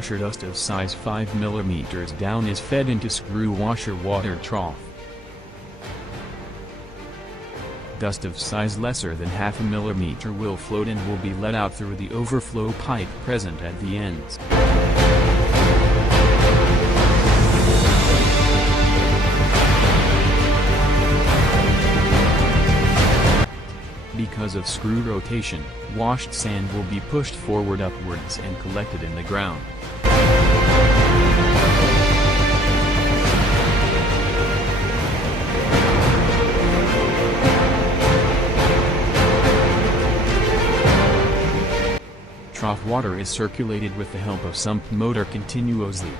crusher dust of size 5 mm down is fed into screw washer water trough. Dust of size lesser than half a millimeter will float and will be let out through the overflow pipe present at the ends. Because of screw rotation, washed sand will be pushed forward upwards and collected in the ground. Trough water is circulated with the help of sump motor continuously.